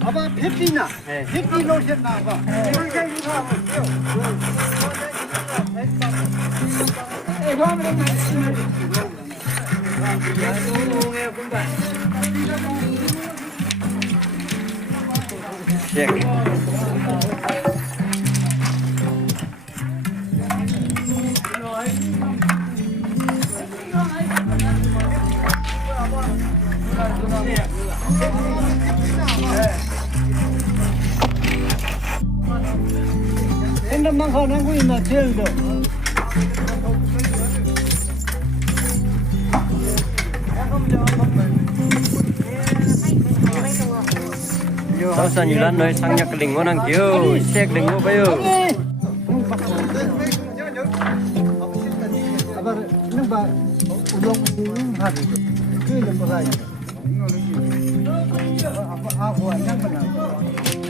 아빠 펩시나? 펩시 놓으셨나 봐. 핸드만 가는 거 있나 제일도. Đó sao như lần nơi sang nhạc đỉnh ngon hàng kiểu xe đỉnh ngon bây giờ. 아빠 능바 우동 하지. 그 넘버가. 아빠 아고 양반아.